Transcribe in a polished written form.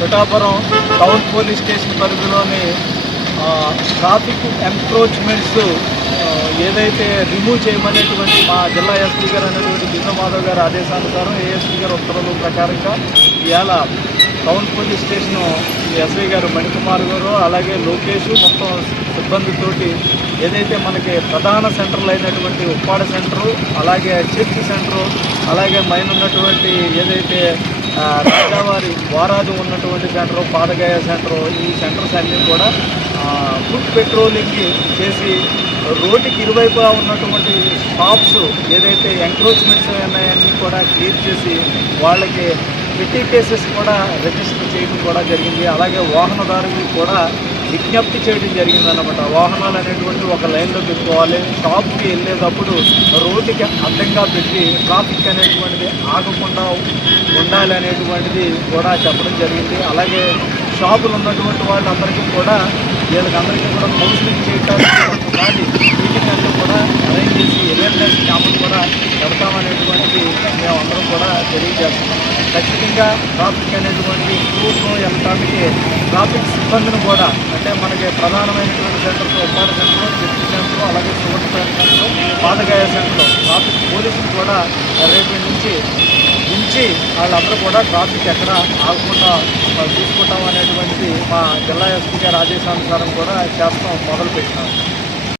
Pithapuram town police station పరిధిలోని traffic encroachments ఏదైతే remove చేయమనేటువంటి మా జిల్లా ఎస్పీ గారు అనేటువంటి బిందు మాధవ్ గారి ఆదేశానుసారం ఏఎస్పీ గారు ఉత్తర్వుల ప్రకారంగా ఇవాళ టౌన్ పోలీస్ స్టేషను ఎస్ఐ గారు మణికుమార్ గారు అలాగే లోకేష్ మొత్తం సిబ్బందితోటి ఏదైతే మనకి ప్రధాన సెంటర్లు అయినటువంటి ఉప్పాడ సెంటరు అలాగే చర్చి సెంటరు అలాగే మైన ఉన్నటువంటి ఏదైతే రాజావారి వారాది ఉన్నటువంటి సెంటరు పాదగాయ సెంటరు ఈ సెంటర్స్ అన్నీ కూడా ఫుడ్ పెట్రోలింగ్ చేసి రోడ్డుకి ఇరువైపుగా ఉన్నటువంటి షాప్స్ ఏదైతే ఎంక్రోచ్మెంట్స్ ఉన్నాయన్నీ కూడా క్లియర్ చేసి వాళ్ళకి పెట్టి కేసెస్ కూడా రిజిస్టర్ చేయడం కూడా జరిగింది. అలాగే వాహనదారులకు కూడా విజ్ఞప్తి చేయడం జరిగిందన్నమాట. వాహనాలు అనేటువంటి ఒక లైన్లో పెట్టుకోవాలి, షాప్కి వెళ్ళేటప్పుడు రోడ్డుకి అడ్డంగా పెట్టి ట్రాఫిక్ అనేటువంటిది ఆగకుండా ఉండాలి అనేటువంటిది కూడా చెప్పడం జరిగింది. అలాగే షాపులు ఉన్నటువంటి వాళ్ళందరికీ కూడా వీళ్ళకందరికీ కూడా కౌన్సిలింగ్ చేయడానికి ఒకసారి మీటింగ్ అంతా కూడా అరేంజ్ చేసి అవేర్నెస్ క్యాంపులు కూడా పెడతామనేటువంటిది మేమందరం కూడా తెలియజేస్తున్నాం. ఖచ్చితంగా ట్రాఫిక్ అనేటువంటి స్కూల్లో వెళ్ళడానికి ట్రాఫిక్ సిబ్బందిని కూడా అంటే మనకి ప్రధానమైనటువంటి centres Uppada centre, church centre, అలాగే సువర్ణపేట సెంటర్, పాదగాయ సెంటర్ ట్రాఫిక్ పోలీసులు కూడా రేపటి నుంచి ఉంచి వాళ్ళందరూ కూడా ట్రాఫిక్ ఎక్కడ ఆగకుండా తీసుకుంటాం అనేటువంటిది మా జిల్లా ఎస్పీ గారి ఆదేశానుసారం కూడా చేస్తాం మొదలుపెట్టినాం.